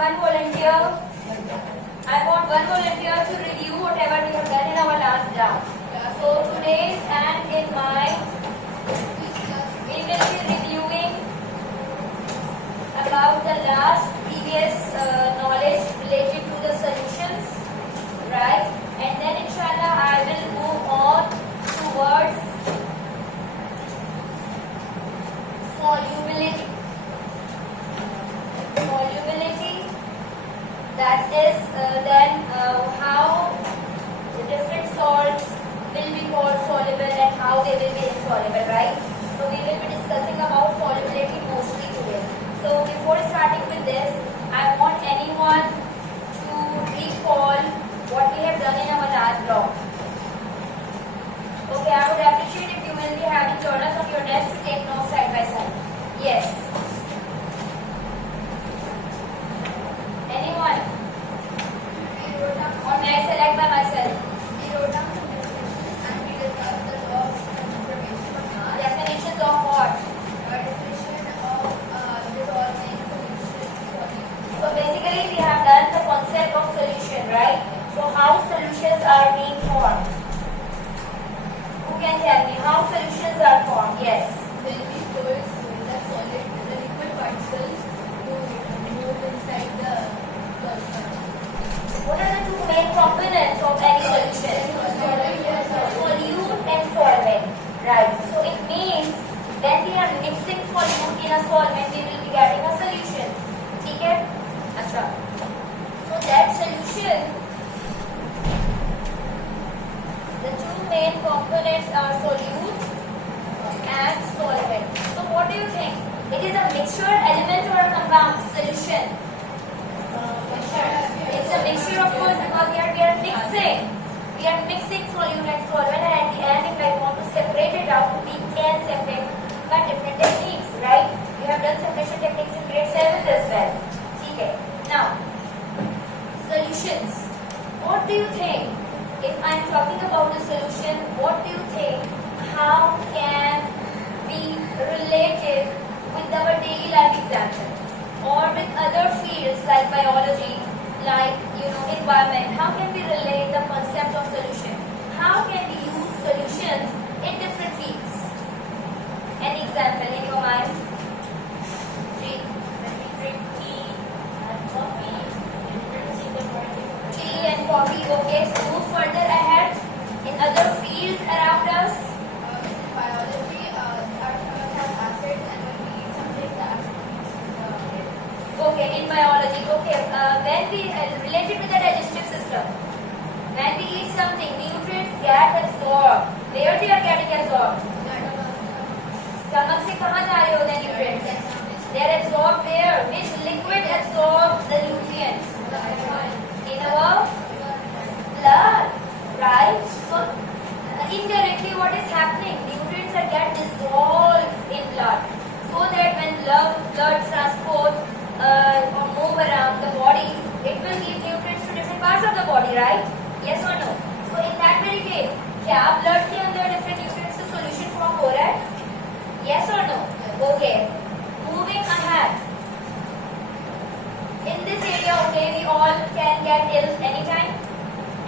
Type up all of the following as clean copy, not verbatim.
one volunteer. I want one volunteer to review whatever we have done in our last class. So today's and in my, we will be reviewing about the last previous knowledge related to the solutions, right? And then inshallah I will move on towards solubility. That is then how the different salts will be called soluble and how they will be insoluble, right? So we will be discussing about solubility mostly today. So before starting with this, I want anyone to recall what we have done in our last block. Okay, I would appreciate if you will be having journals on your desk to take notes side by side. Yes. Anyone? Or may I select by myself? We wrote down some definitions and we discussed the law of conservation of mass. Definitions of what? Definition of dissolving solution. So basically we have done the concept of solution, right? So how solutions are being formed? Who can tell me how solutions are formed? Yes. When we pour the solid, the liquid particles to move inside the solution. What are the two main components of any solution? Solute and solvent. Right. So it means when we are mixing solute in a solvent, we will be getting a solution. Okay? Achha. So that solution, the two main components are solute and solvent. So what do you think? It is a mixture element or a compound solution? It's a mixture, of course, because we are mixing. We are mixing solute and solvent, and at the end, if I want to separate it out, we can separate by different techniques, right? We have done separation techniques in grade 7 as well. Okay. Now, solutions. What do you think? If I am talking about the solution, what do you think? How can we relate it with our daily life example? Or with other fields like biology, like environment? How can we relate the concept of solution? How can we use solutions in different fields? An example in your mind? When we drink tea and coffee, tea and coffee. Okay, so move further ahead in other fields around us. This is biology. Our stomach has acids, and when we eat something, the acid Okay, in biology. Okay, when we related to the digestive system, when we eat something, nutrients get absorbed. Where they are getting absorbed? Stomach से कहाँ जा रहे होते हैं nutrients? They are absorbed where? Which liquid absorbs the nutrients? In our blood, right? So indirectly, what is happening? Nutrients are get dissolved in blood, so that when blood transport or move around the body, it will give nutrients to different parts of the body, right? Yes or no? So in that very case, क्या blood के अंदर different nutrients का solution form हो रहा है? Yes or no? Okay. Moving ahead. In this area, okay, we all can get ill anytime,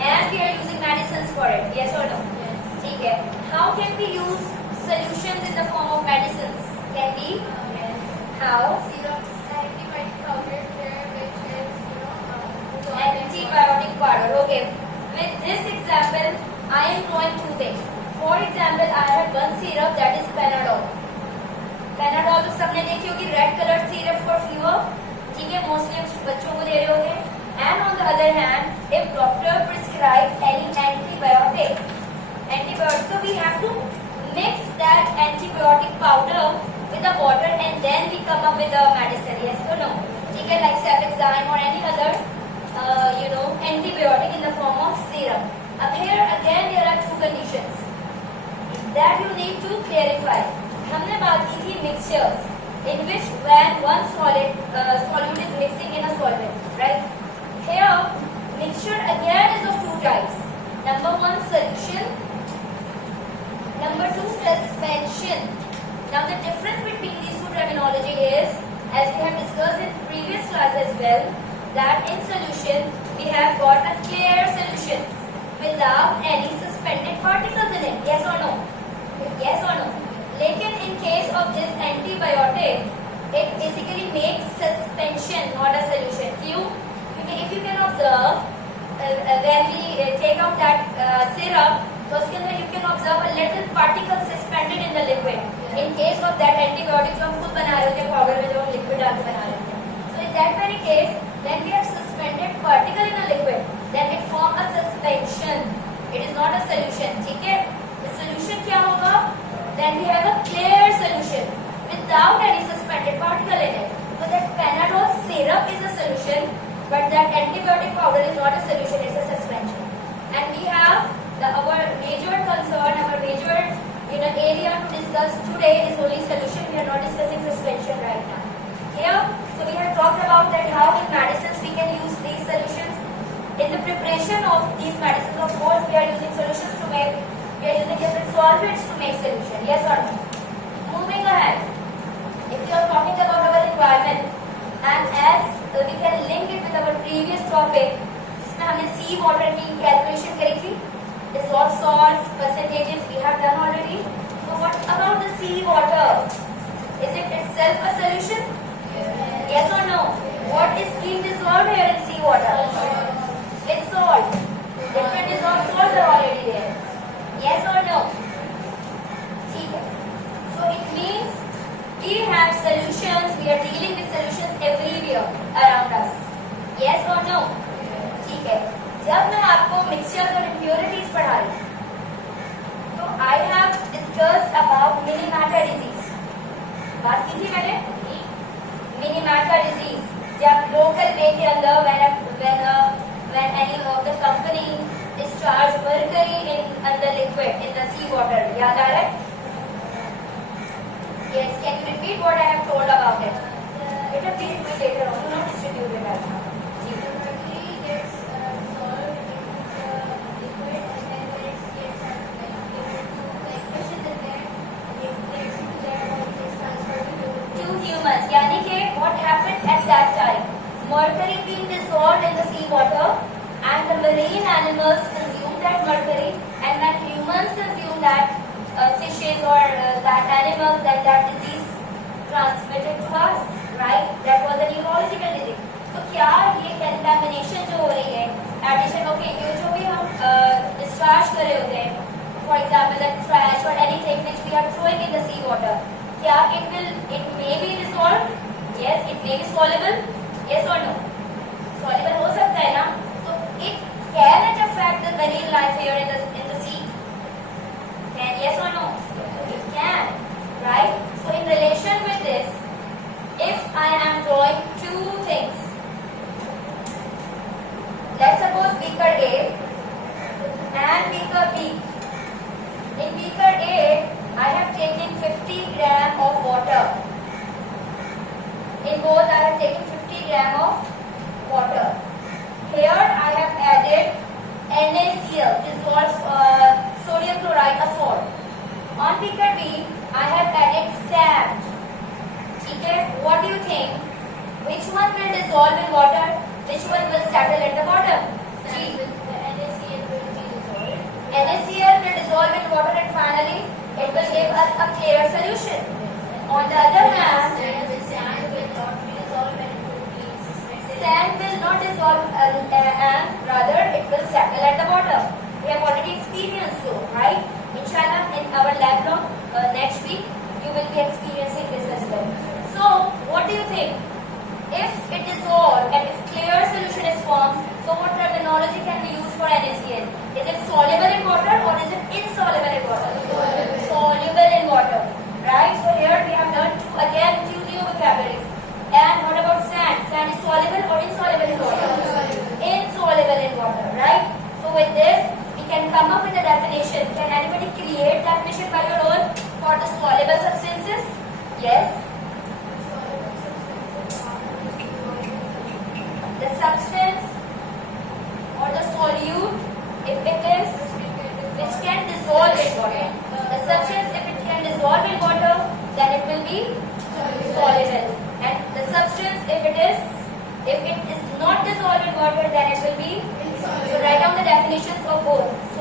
and we are using medicines for it. Yes or no? Yes. ठीक है. How can we use solutions in the form of medicines? Can we? Yes. How? Syrup, antibiotic powder there, which is Antibiotic powder. Okay. With this example, I am drawing two things. For example, I have one syrup that is Panadol. Panadol तो सबने देखी होगी, red colored syrup for fever. ठीक है, mostly बच्चों को दे रहे होंगे. And on the other hand, if doctor prescribes any antibiotic, so we have to mix that antibiotic powder with the water, and then we come up with the medicine. Yes or no? ठीक है, like Cefixime or any other antibiotic in the form of serum. Up here again there are two conditions that you need to clarify. हमने बात की थी mixtures, in which when one solute is mixing in a solvent, right? Here mixture again is of two types. Number one, solution. Number two, suspension. Now the difference between these two terminology is, as we have discussed in previous class as well, that in solution we have got a clear solution without any suspended particles in it. Yes or no? Yes or no? लेकिन in case of this antibiotic, it basically makes suspension, not a solution. क्यों? क्योंकि if you can observe, when we take out that syrup, तो उसके अंदर you can observe a little particle suspended in the liquid. In case of that antibiotic जो हम खुद बना रहे होते हैं powder में, जो हम liquid डाल के बना रहे होते हैं. So in that very case, when we have suspended particle in a liquid, then it form a suspension. It is not a solution. ठीक है? The solution क्या होगा? Then we have a clear solution without any suspended particle in it. So that Panadol syrup is a solution, but that antibiotic powder is not a solution, it's a suspension. And we have our major concern, our major area to discuss today is only solution. We are not discussing suspension right now. Here, so we have talked about that how in medicines we can use these solutions. In the preparation of these medicines, of course, we are using solutions to make. We are using different solvents to make solution. Yes or no? Moving ahead, if you are talking about our environment, and as we can link it with our previous topic, जिसमें हमने sea water की calculation करी थी, dissolved salts, percentages we have done already. So what about the sea water? Is it itself a solution? Yes or no? What is being dissolved here in sea water? It's salt. Different dissolved salts are already there. Yes or no? ठीक है. So it means we have solutions. We are dealing with solutions everywhere around us. Yes or no? ठीक है. जब मैं आपको mixtures और impurities पढ़ा रही हूँ, तो I have discussed about Minamata disease. बात की थी मैंने Minamata disease. जब local way के अंदर when any of the company discharge mercury in the liquid in the sea water. याद आ रहा है? Yes. Can you repeat what I have told about it? Better please do it later on. Do not distribute it right now. Mercury gets dissolved into the liquid, and then when it gets like fishes in there, it gets into there and it gets transferred to humans. यानी कि what happened at that time? Mercury being dissolved in the sea water, and the marine animals consume that mercury, and when humans consume that fishes or that animals, then that disease transmitted to us, right? That was a neurological disease. तो क्या ये contamination जो हो रही है, addition, okay, ये जो भी हम discharge कर रहे होते हैं, for example, the trash or anything which we are throwing in the sea water, क्या it may be dissolved? Yes, it may be soluble. Yes or no? Soluble हो सकता है ना? So it can it affect the marine life here in the sea? Can, yes or no? It can, right? So in relation with this, if I am drawing two things, let's suppose beaker A and beaker B. In beaker A, I have taken 50 gram of water. In both, I have taken 50 gram of water. Here, I have added NaCl, dissolved sodium chloride, a salt. On beaker B, I have added sand. Okay, what do you think? Which one will dissolve in water? Which one will settle at the bottom? the NaCl will be dissolved. NaCl will dissolve in water, and finally it will give us a clear solution. On the other hand, Sand will not be dissolved and it will be suspended. sand will not dissolve and rather it will settle at the bottom. We have already experienced so, right? Inshallah, in our lab block next week, you will be experiencing this as well. So, what do you think? If it dissolves and if clear solution is formed, so what terminology can we use for NaCl? Is it soluble in water or is it insoluble in water? Soluble in water, right? So here we have learned two new vocabularies. And what about sand? Sand is soluble or insoluble in water? Insoluble in water, right? So with this, we can come up with a definition. Can anybody create definition by your own for the soluble substances? Yes. The substance or the solute, if it is, which can dissolve in water. The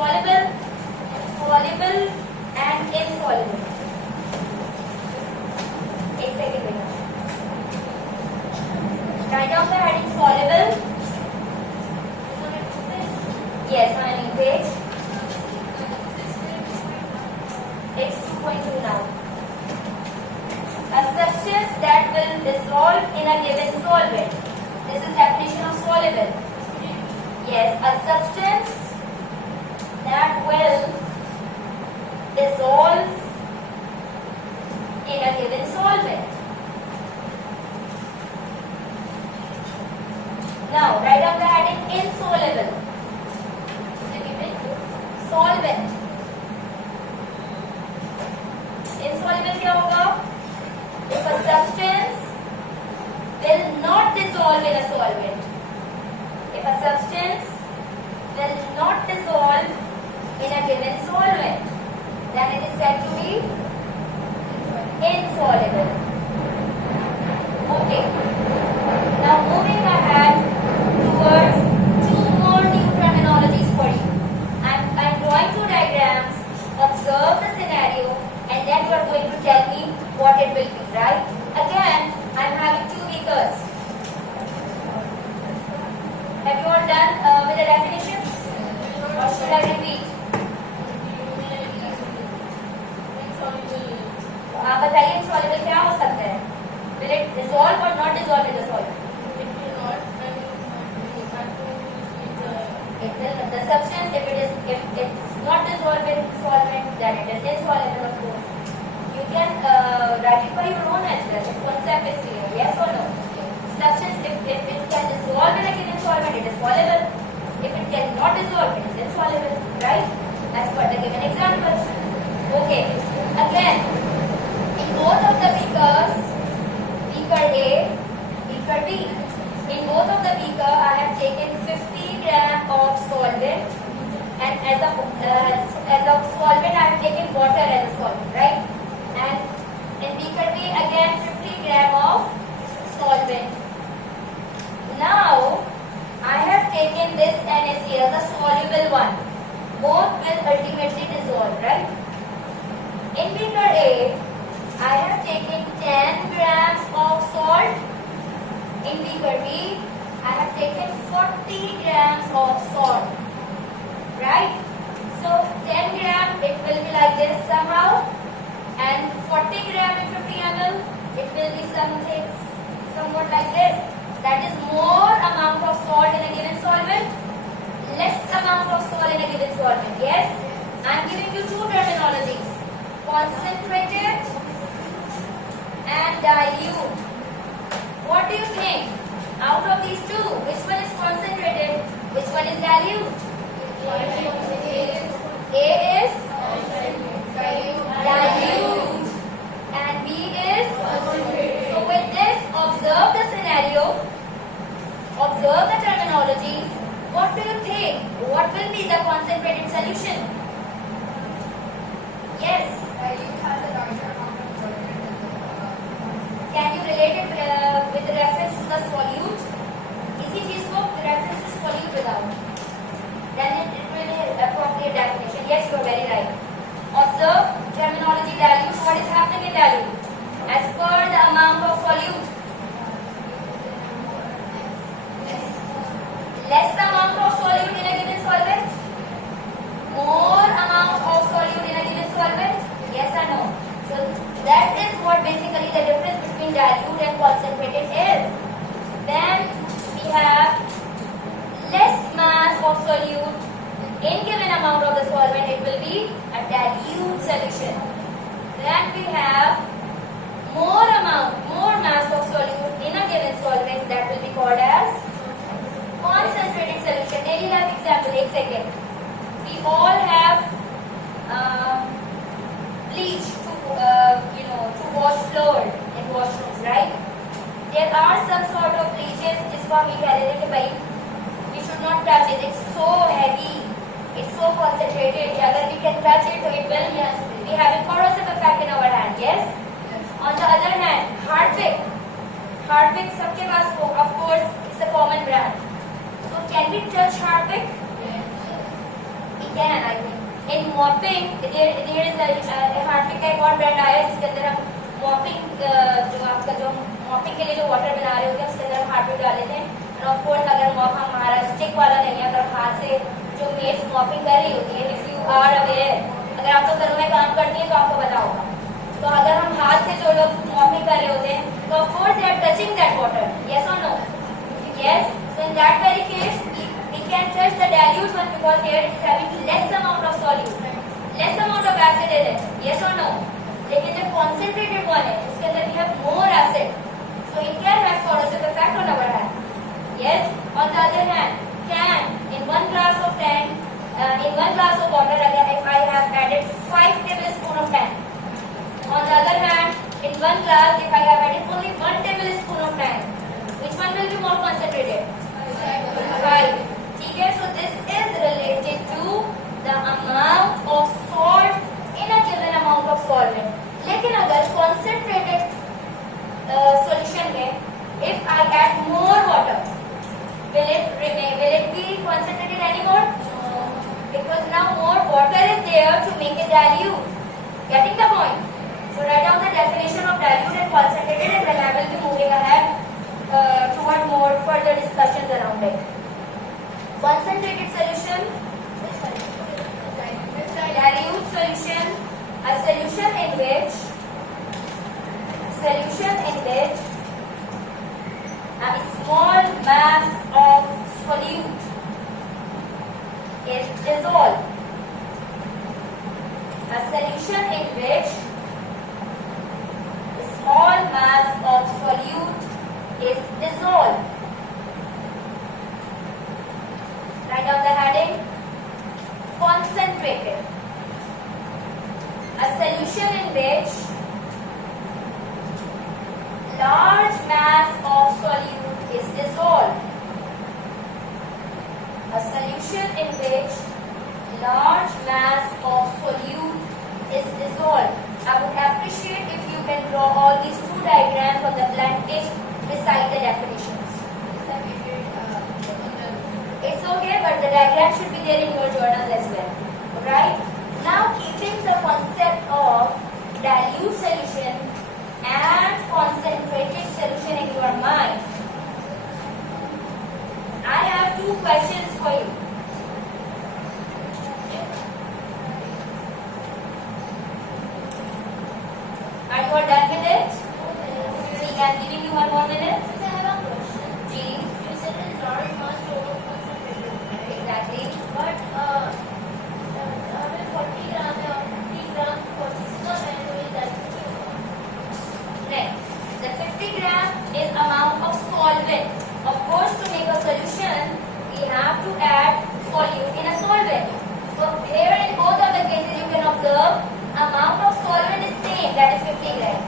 soluble, soluble and insoluble. एक second बेटा. Write down the heading soluble. Yes, on a new page. It's 2.2 now. A substance that will dissolve in a given solvent. This is definition of soluble. Yes, a substance that will dissolve in a given solvent. Now, write down the heading insoluble. Solvent. Insoluble क्या होगा? If a substance will not dissolve in a solvent. If a substance will not dissolve in a given solvent, then it is said to be insoluble. Okay. Now moving ahead towards two more new terminologies for you. I'm drawing two diagrams. Observe the scenario, and then you are going to tell me what it will be. Right? Again, I'm having two beakers. Have you all done with the definitions? Or should I repeat? आप बताइए insoluble क्या हो सकता है? Will it dissolve or not dissolve in the solvent? The substance, if it's not dissolved in solvent, then it is insoluble, of course. You can write it by your own as well. The concept is clear. Yes or no? Substance, if it can dissolve in a given solvent, it is soluble. If it cannot dissolve, it is insoluble. Right? As per the given examples. Okay. Again, in both of the beakers, beaker A, beaker B. In both of the beaker, I have taken 50 gram of solvent, and as a solvent, I have taken water as a solvent, right? And in beaker B, again 50 gram of solvent. Now, I have taken this NaCl, the soluble one. Both will ultimately dissolve, right? In beaker A, I have taken 10 grams of salt. In beaker B, I have taken 40 grams of salt. Right? So 10 gram, it will be like this somehow. And 40 gram in 50 ml, it will be somewhat like this. That is more amount of salt in a given solvent, less amount of salt in a given solvent. Yes? I am giving you two terminologies. Concentrated and dilute. What do you think? Out of these two, which one is concentrated? Which one is dilute? A is dilute and B is so with this, observe the scenario, observe the terminologies. What do you think? What will be the concentrated solution? Yes. Can you relate it with reference to the solute? इसी चीज को reference to solute बताओ. Then it will be appropriate definition. Yes, you are very right. Observe terminology dilute. What is happening in dilute? As per the amount of solute. Less amount of solute in a given solvent. More amount of solute in a given solvent. Yes or no? So that is what basically the difference between dilute and concentrated is. Then we have less mass of solute in given amount of the solvent, it will be a dilute solution. Then we have more mass of solute in a given solvent, that will be called as concentrated solution. Daily life example, 1 second. We all have bleach to wash floor in washrooms, right? There are some sort of bleaches जिसको हम ये कह रहे थे कि भाई we should not touch it. It's so heavy, it's so concentrated. अगर we can touch it, so it will be having corrosive effect in our hand. Yes. On the other hand, Harpic सबके पास हो, of course, it's a common brand. So can we touch Harpic? We can, I mean. In mopping, there is a Harpic का एक और brand आया है जिसके अंदर हम mopping जो आपका जो mopping के लिए जो water बना रहे होते हैं उसके अंदर हम Harpic डाल देते हैं. And of course अगर mop हमारा stick वाला नहीं है, अगर हाथ से जो maids mopping कर रही होती है, if you are aware, अगर आप तो घरों में काम करती हैं तो आपको पता होगा. तो अगर हम हाथ से जो लोग mopping कर रहे होते हैं, तो of course they are touching that water. Yes or no? Yes. So in that very case, we can touch the dilute one because here it is having less amount of solute, less amount of acid in it. Yes or no? लेकिन जो concentrated one है, उसके अंदर we have more acid, so it can have corrosive effect on our hand. Yes. On the other hand, can in 1 glass of tan, in 1 glass of water, again if I have added 5 tablespoons of tan. On the other hand, in 1 glass, if I have added only 1 tablespoon of tan, which one will be more concentrated? 5. ठीक है, so this is related to the amount of salt in a given amount of solvent. लेकिन अगर concentrated solution में, if I add more water, will it be concentrated anymore? No. Because now more water is there to make a dilute. Getting the point? So write down the definition of dilute and concentrated, and then I will be moving ahead toward more further discussions around it. Concentrated solution, dilute solution, a solution in which a small mass of solute is dissolved. A solution in which a small mass of solute is dissolved. Write down the heading. Concentrated. A solution in which large mass of solute is dissolved. A solution in which large mass of solute is dissolved. I would appreciate if you can draw all these two diagrams on the blank page beside the definitions. It's okay, but the diagram should be there in your journals as well. Right? Now, keeping the concept of dilute solution and concentrated solution in your mind, I have two questions for you. Are you all done with it? See, I am giving you 1 more minute. I have a question. G. You said it's large mass over concentrated, right? Exactly. But हमें 40 ग्राम या 50 ग्राम 40 का value है that Next, the 50 gram is amount of solvent. Of course, to make a solution, we have to add solute in a solvent. So here in both of the cases, you can observe amount of solvent is same, that is 50 gram.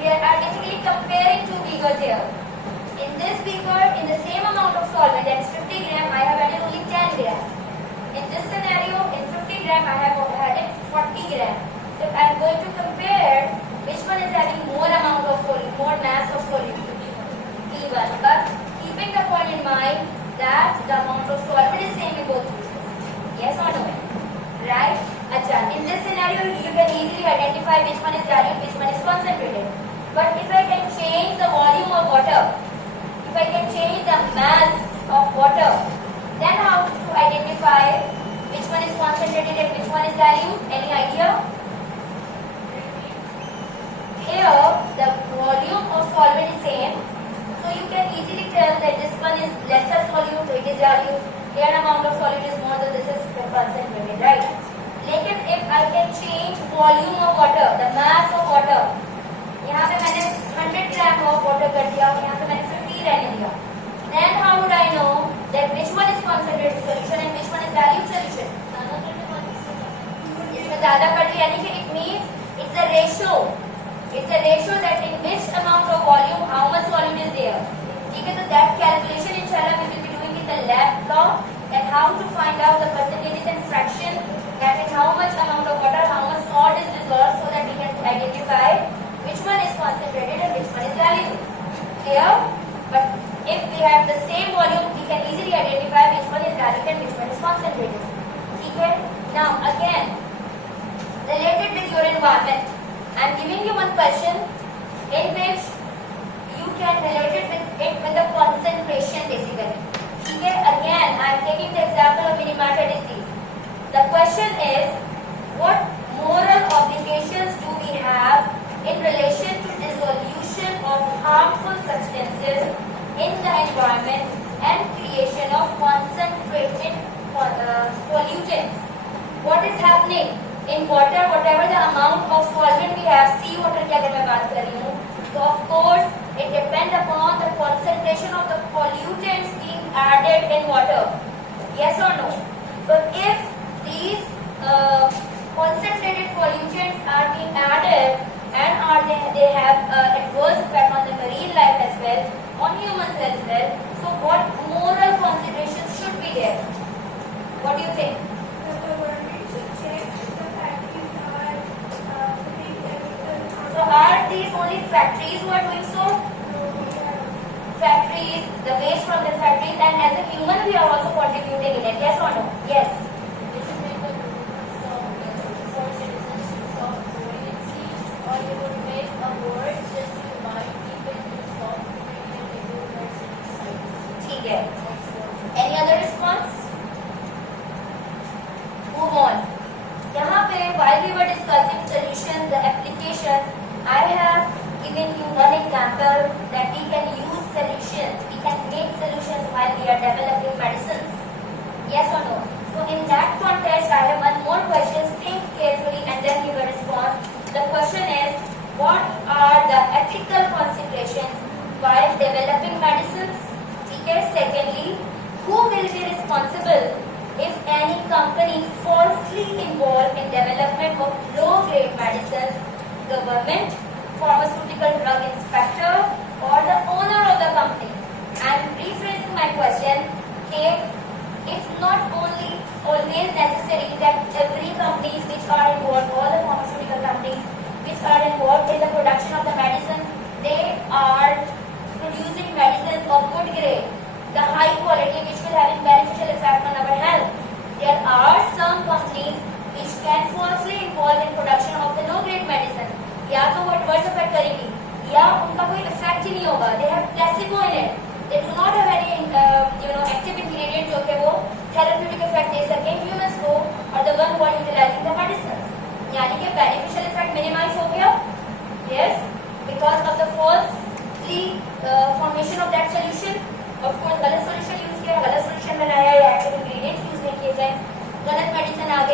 We are basically comparing two beakers here. In this beaker, in the same amount of solvent, that is 50 gram, I have added only 10 gram. In this scenario, in 50 gram, I have added 40 gram. So if I am going to compare, which one is having more amount of solute, more mass of solute? E1. But keeping the point in mind that the amount of solvent is same in both cases. Yes or no? Right? Acha. In this scenario, you can easily identify which one is dilute, which one is concentrated. But if I can change the volume of water, if I can change the mass of water, then how to identify which one is concentrated and which one is dilute? Any idea? Here, the volume of solvent is same, so you can easily tell that this one is lesser solute, so it is dilute. Here, amount of solute is more, so this is concentrated, right? लेकिन if I can change volume of water, the mass of water, यहाँ पे मैंने 100 gram of water कर दिया, यहाँ पे मैंने 50 रहने दिया. Then how would I know that which one is concentrated solution and which one is dilute solution? इसमें ज़्यादा कर दिया, यानी कि it means it's a ratio. It's a ratio that in which amount of volume, how much solute is there. ठीक है, तो that calculation inshallah we will be doing in the lab block, that how to find out the percentages and fraction, that is how much amount of water, how much salt is dissolved, so that we can identify which one is concentrated and which one is dilute. Clear? But if we have the same volume, we can easily identify which one is dilute and which one is concentrated. ठीक है. Now again, related with your environment, I am giving you one question in which you can relate it with the concentration basically. ठीक है. Again, I am taking the example of Minamata disease. The question is, what moral obligations do we have in relation to dissolution of harmful substances in the environment and creation of concentrated pollutants? What is happening in water? Whatever the amount of solvent we have, sea water की अगर मैं बात कर रही हूँ, so of course it depends upon the concentration of the pollutants being added in water. Yes or no? So if these concentrated pollutants are being added and they have adverse effect on the marine life as well, on humans as well, so what moral considerations should be there? What do you think? The government should check the factories are putting chemicals. So are these only factories who are doing so? Factories, the waste from the factories, and as a human we are also contributing in it. Yes or no? Yes. They should make a rule for citizens to stop going and see, or they would make a board just to remind people to stop bringing illegal sites. ठीक है. Any other response? Move on. यहाँ पे while we were discussing solutions, the applications, I have given you one example that we can use solutions. We can make solutions while we are developing medicines. Yes or no? So in that context, I have one more question. Think carefully and then give a response. The question is, what are the ethical considerations while developing medicines? ठीक है. Secondly, who will be responsible if any company falsely involved in development of low-grade medicines? Government, pharmaceutical drug inspector, or the owner of the company? I am rephrasing my question. Okay, it's not only always necessary that every companies which are involved, all the pharmaceutical companies which are involved in the production of the medicines, they are producing medicines of good grade, the high quality which will have a beneficial effect on our health. There are some companies which can falsely involve in production of the low grade medicine. या तो वो adverse effect करेगी या उनका कोई effect ही नहीं होगा. They have placebo in it. They do not have any active ingredient जो कि वो therapeutic effect दे सके humans को or the one who are utilizing the medicines. यानी कि beneficial effect minimize हो गया. Yes, because of the falsely formation of that solution. Of course, गलत solution